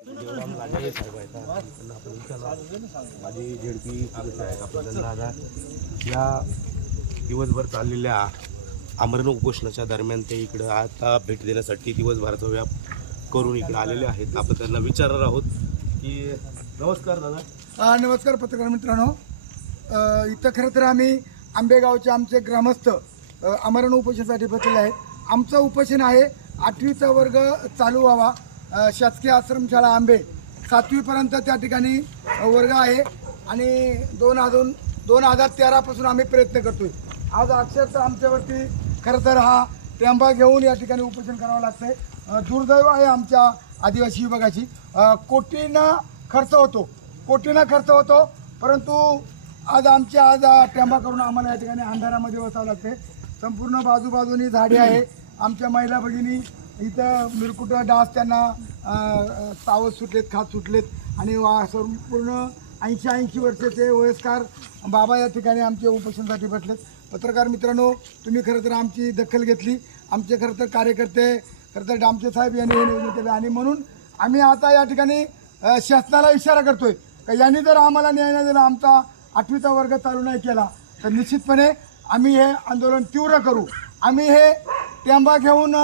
देवराम लांडे साहेब आहेत त्यांना आपण विचारलं. माझी झेडपी सदस्य आहेत आपला दादा या दिवसभर चाललेल्या आमरण उपोषणाच्या दरम्यान ते इकडं आता भेट देण्यासाठी दिवसभराचा व्याप करून इकडे आलेले आहेत. आपण त्यांना विचारणार आहोत की नमस्कार दादा. नमस्कार पत्रकार मित्रांनो. इथं खरं तर आम्ही आंबेगावचे आमचे ग्रामस्थ आमरण उपोषणासाठी बसलेले आहेत. आमचं उपोषण आहे 8वीचा वर्ग चालू व्हावा. शासकीय आश्रमशाळा आंबे 7वीपर्यंत त्या ठिकाणी वर्ग आहे आणि 2013 पासून आम्ही प्रयत्न करतोय. आज अक्षरशः आमच्यावरती खरं तर हा टेंबा घेऊन या ठिकाणी उपोषण करावं लागतंय. दुर्दैव आहे आमच्या आदिवासी विभागाची. कोटींना खर्च होतो परंतु आज टेंबा करून आम्हाला या ठिकाणी अंधारामध्ये बसावं लागते. संपूर्ण बाजूबाजूनी झाडे आहे. आमच्या महिला भगिनी इथं मिरकुटा डास त्यांना सावध सुटलेत, खात सुटलेत आणि संपूर्ण 80 वर्षाचे वयस्कर बाबा या ठिकाणी आमचे उपोषणासाठी बसलेत. पत्रकार मित्रांनो, तुम्ही खरं तर आमची दखल घेतली. आमचे खरं तर कार्यकर्ते खरं तर डामचे साहेब यांनी हे निवेदन केलं आणि म्हणून आम्ही आता या ठिकाणी शासनाला इशारा करतोय का यांनी जर आम्हाला न्याय नाही दिला, आमचा 8वीचा वर्ग चालू नाही केला तर निश्चितपणे आम्ही हे आंदोलन तीव्र करू. आम्ही हे टेंबा घेऊन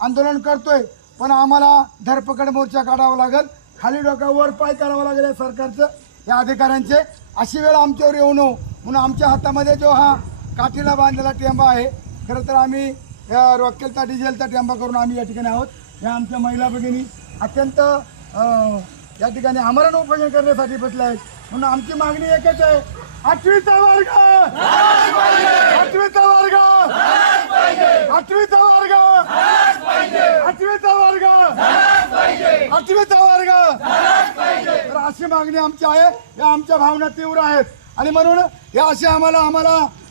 आंदोलन करतोय पण आम्हाला धरपकड मोर्चा काढावा लागेल. खाली डोक्यावर पाय करावं लागेल या सरकारचं, या अधिकाऱ्यांचे. अशी वेळ आमच्यावर येऊ नये म्हणून आमच्या हातामध्ये जो हा काठीला बांधलेला टेंबा आहे, खरं तर आम्ही रॉकेलचा डिझेलचा टेंबा करून आम्ही या ठिकाणी आहोत. या आमच्या महिला भगिनी अत्यंत या ठिकाणी आमरण उपोषण करण्यासाठी बसले आहेत. म्हणून आमची मागणी एकच आहे, 8वीचा वर्ग 8वीचा वर्ग 8वीचा वर्ग 8वीचा वर्ग 8वीचा वर्ग तर अशी मागणी आमची आहे. या आमच्या भावना तीव्र आहेत आणि म्हणून या असे आम्हाला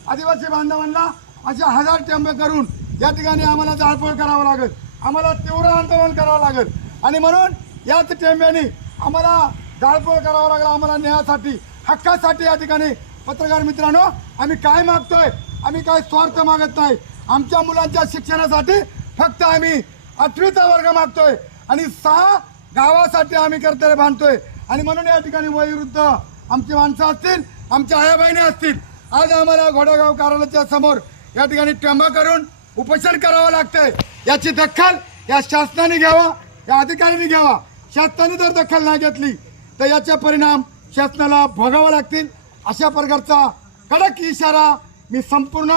आदिवासी बांधवांना अशा 1000 टेंबे करून या ठिकाणी आम्हाला जाळपोळ करावं लागेल. आम्हाला तीव्र आंदोलन करावं लागेल आणि म्हणून याच टेंब्याने आम्हाला जाळपोळ करावं लागेल. आम्हाला न्यायासाठी, हक्कासाठी या ठिकाणी. पत्रकार मित्रांनो, आम्ही काय मागतोय? आम्ही काय स्वार्थ मागत नाही. आमच्या मुलांच्या शिक्षणासाठी फक्त आम्ही 8वीचा वर्ग मागतोय आणि 6 गावासाठी आम्ही कर्तव्य बांधतोय आणि म्हणून या ठिकाणी वयोवृद्ध आमची माणसं असतील, आमच्या आया बहिणी असतील, आज आम्हाला घोडेगाव कार्यालयाच्या समोर या ठिकाणी टेंबा करून उपोषण करावं लागतंय. याची दखल या शासनाने घ्यावा, या अधिकाऱ्यांनी घ्यावा. शासनाने जर दखल नाही घेतली तर याचे परिणाम शासनाला भोगावे लागतील. अशा प्रकारचा कडक इशारा मी संपूर्ण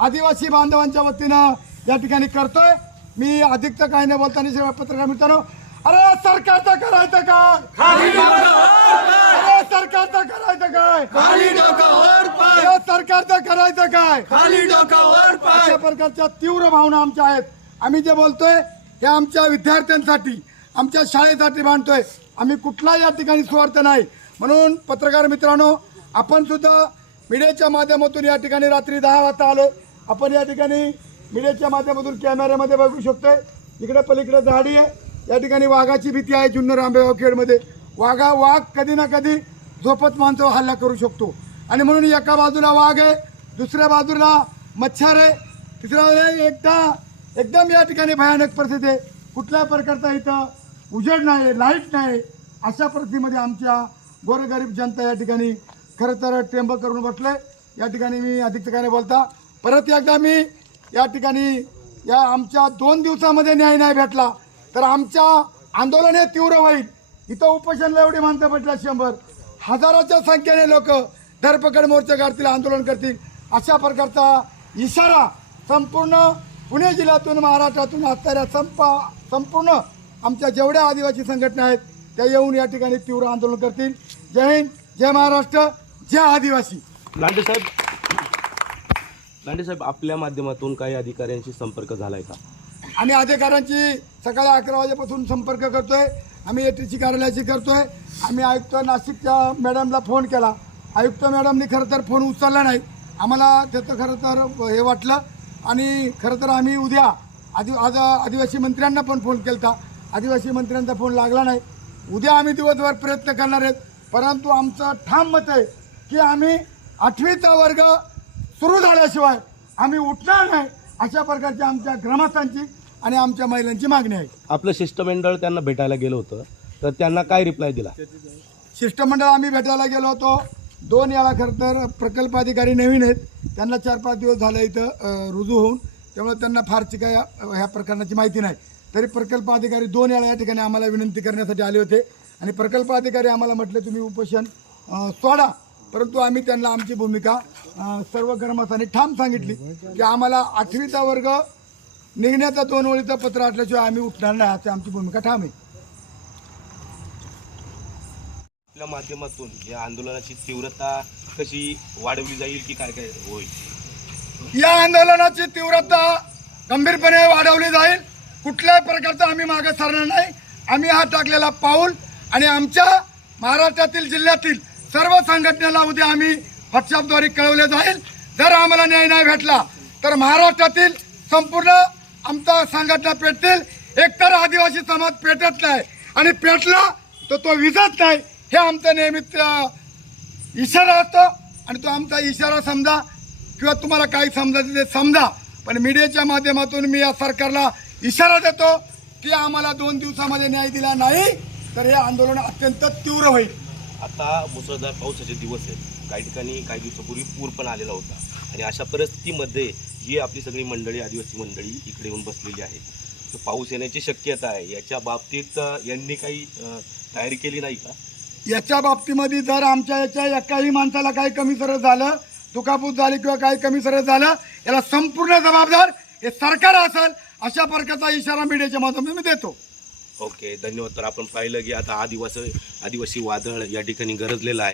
आदिवासी बांधवांच्या वतीनं या ठिकाणी करतोय. मी अधिकचं काही नाही बोलताना पत्रकार मित्रांनो, अरे सरकारचं करायचं काय? अरे सरकारचं करायचं काय? अरे सरकारचं करायचं काय? अशा प्रकारच्या तीव्र भावना आमच्या आहेत. आम्ही जे बोलतोय हे आमच्या विद्यार्थ्यांसाठी, आमच्या शाळेसाठी बांधतोय. आम्ही कुठलाही या ठिकाणी स्वार्थ नाही. म्हणून पत्रकार मित्रांनो, आपण सुद्धा मीडियाच्या माध्यमातून या ठिकाणी रात्री 10 वाजता आलो. आपण या ठिकाणी मीडियाच्या माध्यमातून कॅमेऱ्यामध्ये बघू शकतोय. इकडे पलीकडे झाडी आहे. या ठिकाणी वाघाची भीती आहे. जुन्नर आंबेगाव खेडमध्ये वाघ कधी ना कधी झोपत माणसावर हल्ला करू शकतो आणि म्हणून एका बाजूला वाघ आहे, दुसऱ्या बाजूला मच्छर आहे, तिसऱ्या बाजूला एकदम या ठिकाणी भयानक परिस्थिती आहे. कुठल्या प्रकारचा इथं उजेड नाही, लाईट नाही. अशा परिस्थितीमध्ये आमच्या गोरगरीब जनता या ठिकाणी खरं तर टेंब करून बसले. या ठिकाणी मी अधिक काय बोलता परत एकदा मी या ठिकाणी या आमच्या 2 दिवसामध्ये न्याय नाही भेटला तर आमच्या आंदोलन हे तीव्र होईल. इथं उपोषणला एवढी माणसं भेटला 100 हजाराच्या संख्येने लोक धरपकड मोर्चा काढतील, आंदोलन करतील. अशा प्रकारचा इशारा संपूर्ण पुणे जिल्ह्यातून, महाराष्ट्रातून असणाऱ्या संपूर्ण आमच्या जेवढ्या आदिवासी संघटना आहेत त्या येऊन या ठिकाणी तीव्र आंदोलन करतील. जय हिंद, जय महाराष्ट्र, जय आदिवासी. लांडे साहेब, आपल्या माध्यमातून काही अधिकाऱ्यांशी संपर्क झालाय का? आम्ही अधिकाऱ्यांची सकाळी 11 वाजेपासून संपर्क करतोय. आम्ही ATC कार्यालयाशी करतोय. आम्ही आयुक्त नाशिकच्या मॅडमला फोन केला. आयुक्त मॅडमनी खरं तर फोन उचलला नाही. आम्हाला त्याचं खरं तर हे वाटलं आणि खरं तर आम्ही उद्या आज आदिवासी मंत्र्यांना पण फोन केला. आदिवासी मंत्र्यांचा फोन लागला नाही. उद्या आम्ही दिवसभर प्रयत्न करणार आहेत. परंतु आमचं ठाम मत आहे की आम्ही 8वीचा वर्ग सुरू झाल्याशिवाय आम्ही उठणार नाही. अशा प्रकारची आमच्या ग्रामस्थांची आणि आमच्या महिलांची मागणी आहे. आपलं शिष्टमंडळ त्यांना भेटायला गेलं होतं तर त्यांना काय रिप्लाय दिला? शिष्टमंडळ आम्ही भेटायला गेलो होतो 2 वेळा. खरं तर प्रकल्प अधिकारी नवीन आहेत, त्यांना 4-5 दिवस झाले इथं रुजू होऊन, त्यामुळे त्यांना फारशी काय ह्या प्रकरणाची माहिती नाही. तरी प्रकल्प अधिकारी 2 वेळा या ठिकाणी आम्हाला विनंती करण्यासाठी आले होते आणि प्रकल्प अधिकारी आम्हाला म्हटले तुम्ही उपोषण सोडा, परंतु आम्ही त्यांना आमची भूमिका सर्व ग्रामस्थांनी ठाम सांगितली की आम्हाला 8वीचा वर्ग निघण्याचा 2 ओळीचं पत्र असल्याशिवाय आम्ही उठणार नाही, अशी आमची भूमिका ठाम आहे. आपल्या माध्यमातून या आंदोलनाची तीव्रता कशी वाढवली जाईल की काय काय होईल? या आंदोलनाची तीव्रता गंभीरपणे वाढवली जाईल. कुठल्याही प्रकारचा आम्ही मागे सरणार नाही. आम्ही हा टाकलेला पाऊल आणि आमच्या महाराष्ट्रातील जिल्ह्यातील सर्व संघटनेला उद्या आम्ही व्हॉट्सअपद्वारे कळवले जाईल. जर आम्हाला न्याय नाही भेटला तर महाराष्ट्रातील संपूर्ण आमचा संघटना पेटतील. एकतर आदिवासी समाज पेटत नाही आणि पेटला तर तो विजत नाही, हे आमचा नेहमीच इशारा असतो आणि तो आमचा इशारा समजा किंवा तुम्हाला काही समजायचं ते समजा, पण मीडियाच्या माध्यमातून मी या सरकारला इशारा देतो की आम्हाला 2 दिवसामध्ये न्याय दिला नाही तर हे आंदोलन अत्यंत तीव्र होईल. आता मुसळधार पावसाचे दिवस आहेत, काही ठिकाणी काही दिवसापूर्वी पूर पण आलेला होता आणि अशा परिस्थितीमध्ये ही आपली सगळी मंडळी, आदिवासी मंडळी इकडे येऊन बसलेली आहे. तर पाऊस येण्याची शक्यता आहे, याच्या बाबतीत यांनी काही तयारी केली नाही का? याच्या बाबतीमध्ये जर आमच्या याच्या एकाही माणसाला काही कमी सरळ झालं, दुखापत झाली किंवा काही कमी सरळ झालं, याला संपूर्ण जबाबदार हे सरकार असेल, अशा प्रकारचा इशारा मीडियाच्या माध्यमातून मी देतो. ओके, धन्यवाद. तर आपण पाहिलं की आता आदिवासी वादळ या ठिकाणी गरजलेलं आहे.